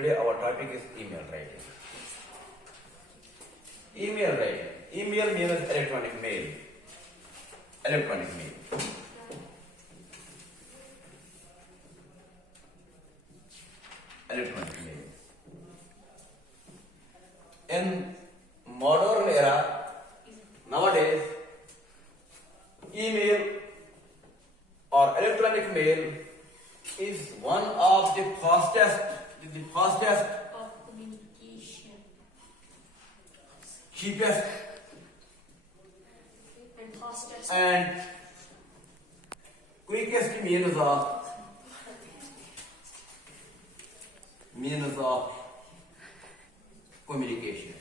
Today our topic is email writing. Email writing. Email means electronic mail. Electronic mail. Electronic mail. In modern era, nowadays, email or electronic mail is one of the fastest of communication cheapest and fastest and quickest means of communication.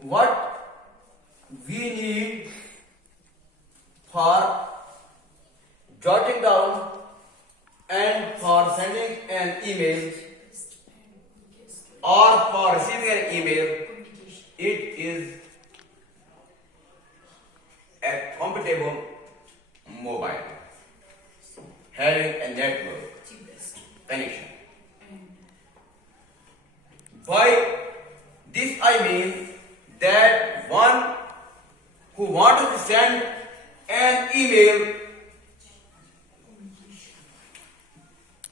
What we need for jotting down and for sending an email or for receiving an email, it is a compatible mobile having a network connection. By this I mean that one who wants to send an email,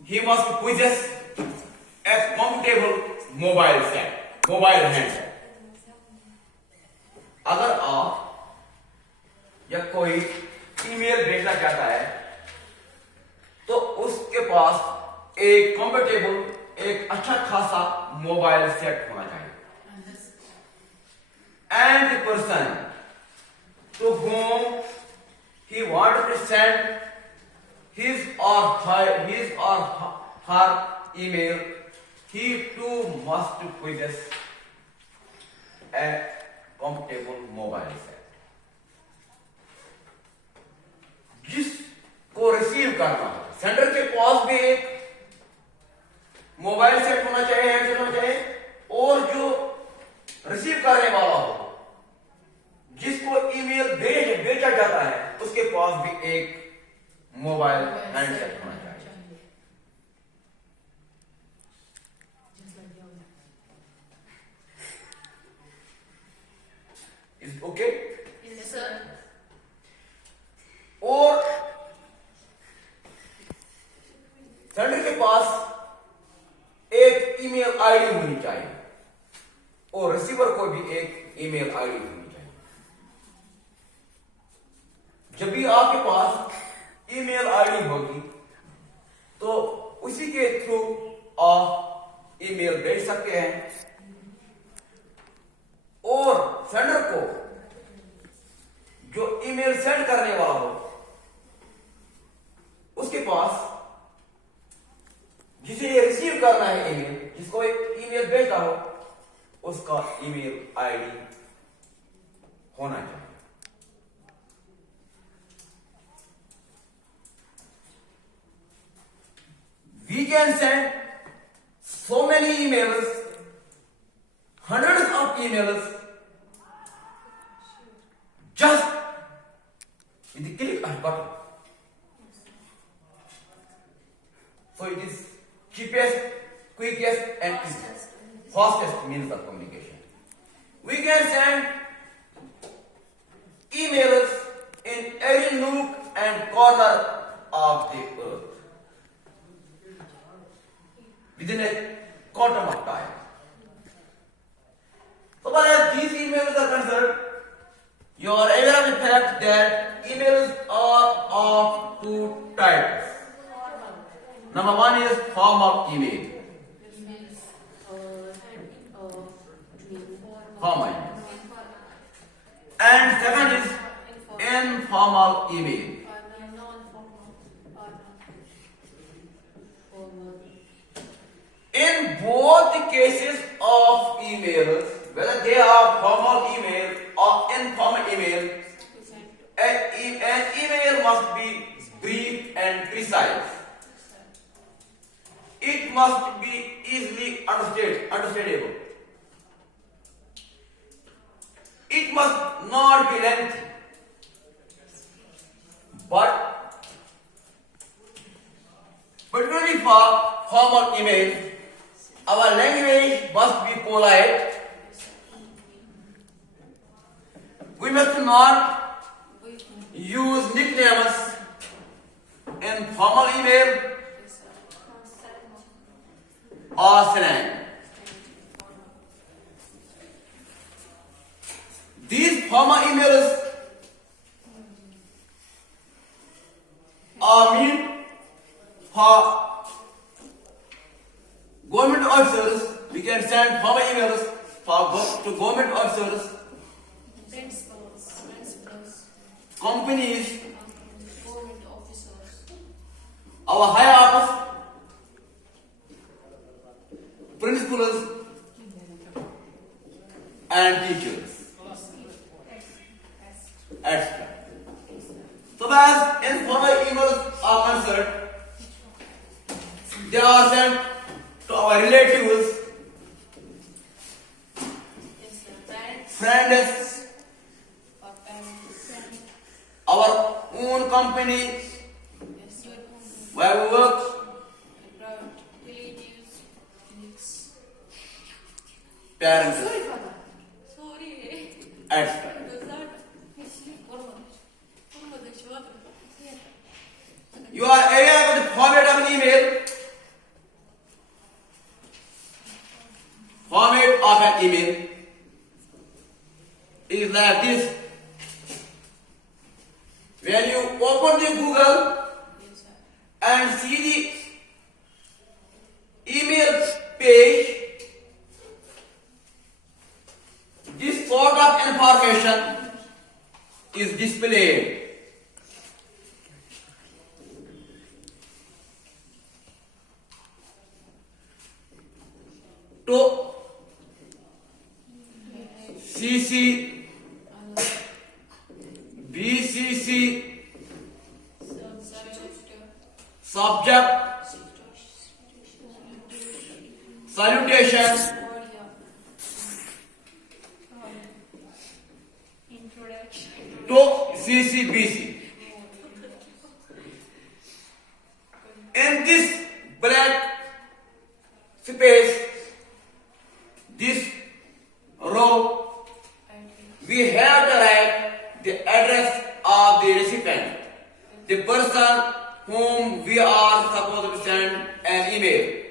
he must possess a compatible mobile handset. अगर आप या कोई email भेजना चाहता है तो उसके पास एक कंफर्टेबल एक अच्छा खासा मोबाइल सेट होना चाहिए. And the person to whom he wants to send his or her email, he too must possess a compatible mobile set. जिसको रिसीव करना है सेंडर के पास भी एक मोबाइल सेट होना चाहिए, हैंडसेट होना चाहिए, और जो रिसीव करने वाला हो जिसको ईमेल भेजा जाता है उसके पास भी एक मोबाइल हैंडसेट होना चाहिए. Is it okay? Yes, sir. और सेंडर के पास एक ईमेल आईडी होनी चाहिए और रिसीवर को भी एक ईमेल आईडी होनी चाहिए. जब भी आपके पास ईमेल आईडी होगी तो उसी के थ्रू आप ईमेल भेज सकते हैं और सेंडर को जो ईमेल सेंड करने वाला हो उसके पास जिसे ये रिसीव करना है ईमेल, जिसको ईमेल भेजना हो उसका ईमेल आईडी होना चाहिए. We can send so many emails, hundreds of emails, just with the click of a button. So it is cheapest, quickest and fastest means of communication. We can send emails in every nook and corner of the earth within a quantum of time. So far as these emails are concerned, you are aware of the fact that emails are of two types. Number one is formal email. Formal email. And second is informal email. In both the cases of emails, whether they are formal email or informal email, an email must be brief and precise. It must be easily understandable. It must not be lengthy. for formal email. Our language must be polite. We must not use nicknames in formal email or slang. These formal emails are meant for government officers. We can send formal emails to government officers, Principals, companies, government officers, our higher ups, principals, and teachers, etc. So as informal emails are concerned, they are sent to our relatives, friends, our own company where we work, parents, etc. You are aware of the format of an email? Format of an email is like this. When you open the Google and see the email page, this sort of information is displayed. To CC, BCC, subject, salutation, to CCBC. In this black space, this row, we have to write the address of the recipient, the person whom we are supposed to send an email.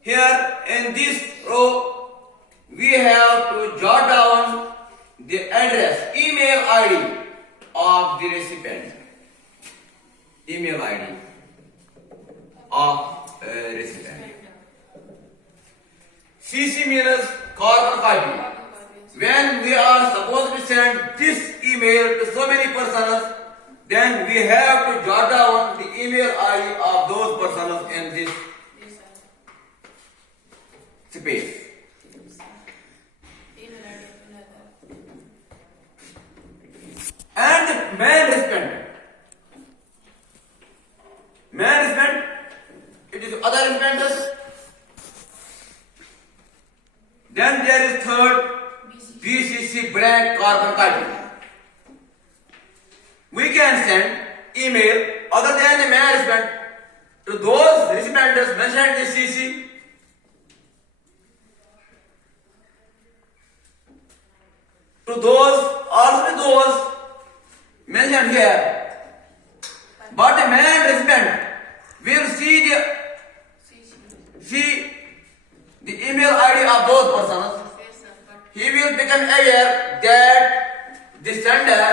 Here in this row, we have to jot down the address, email ID of the recipient. Email ID of recipient. CC means carbon copy. When we are supposed to send this email to so many persons, then we have to jot down the email ID of those persons in this space. And the main recipient. Main recipient, it is other recipients. Then there is third, BCC brand carbon copy. We can send email other than the main recipient to those recipients mentioned in CC. To those, also to those mentioned here. But the main recipient will see the email ID of those persons. He will become aware that the sender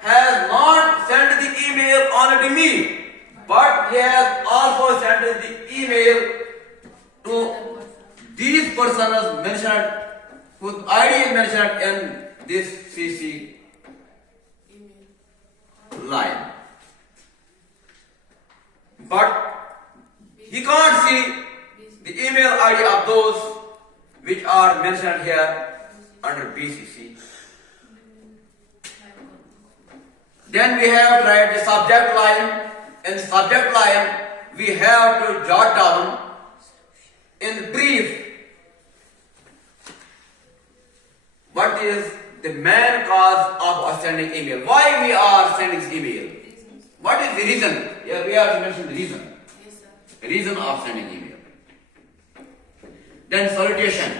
has not sent the email only to me, but he has also sent the email to these persons mentioned, whose ID is mentioned in this CC line. But he can't see the email ID of those which are mentioned here under BCC. Then we have to write the subject line. In subject line, we have to jot down in brief what is the main cause of us sending email. Why we are sending this email? What is the reason? Yeah, we have to mention the reason. reason of sending email. Then salutation.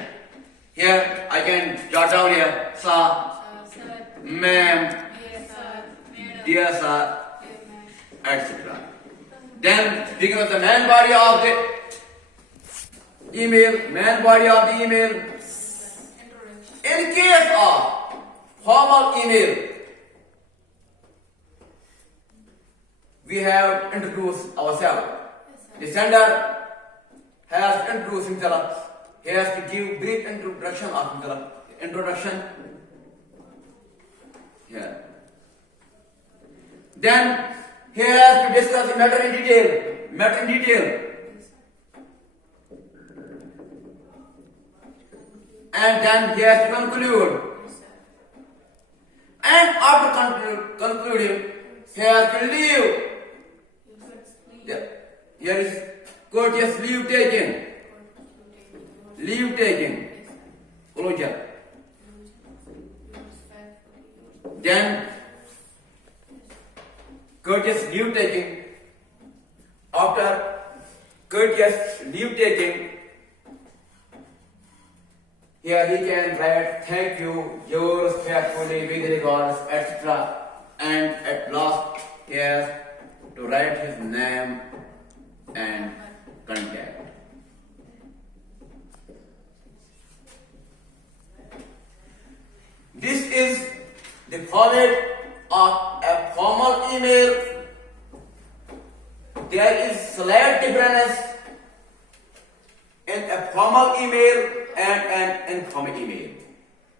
Here I can jot down here, sir, Sir, ma'am, dear sir, madam, dear sir, dear ma'am. etc. Then speaking of the main body of the email, main body of the email. Introduction. In case of formal email, we have introduced ourselves. The sender has introduced himself. He has to give brief introduction of himself. Introduction. Here. Then he has to discuss the matter in detail. Matter in detail. And then he has to conclude. And after concluding, he has to leave. Here is courteous leave taking. Leave taking. Closure. Then courteous leave taking. After courteous leave taking, here he can write thank you, yours faithfully, with regards, etc. And at last he has to write his name and contact. This is the format of a formal email. There is slight difference in a formal email and an informal email.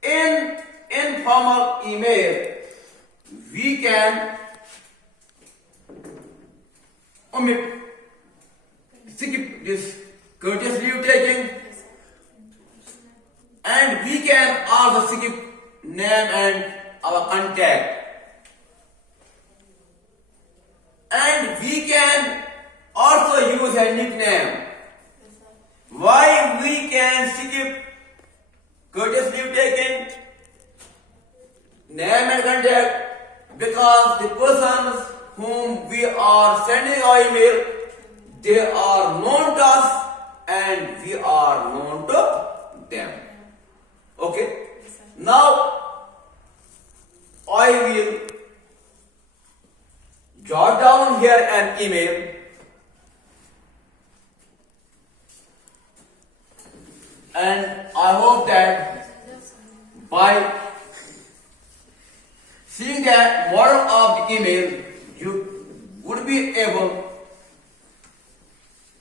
In informal email, we can omit, skip this courteous leave taking, and we can also skip name and our contact. And we can also use a nickname. Why we can skip courteous leave taking, name and contact? Because the persons whom we are sending our email, they are known to us and we are known to them. Okay? Now I will jot down here an email. And I hope that by seeing the model of the email, you would be able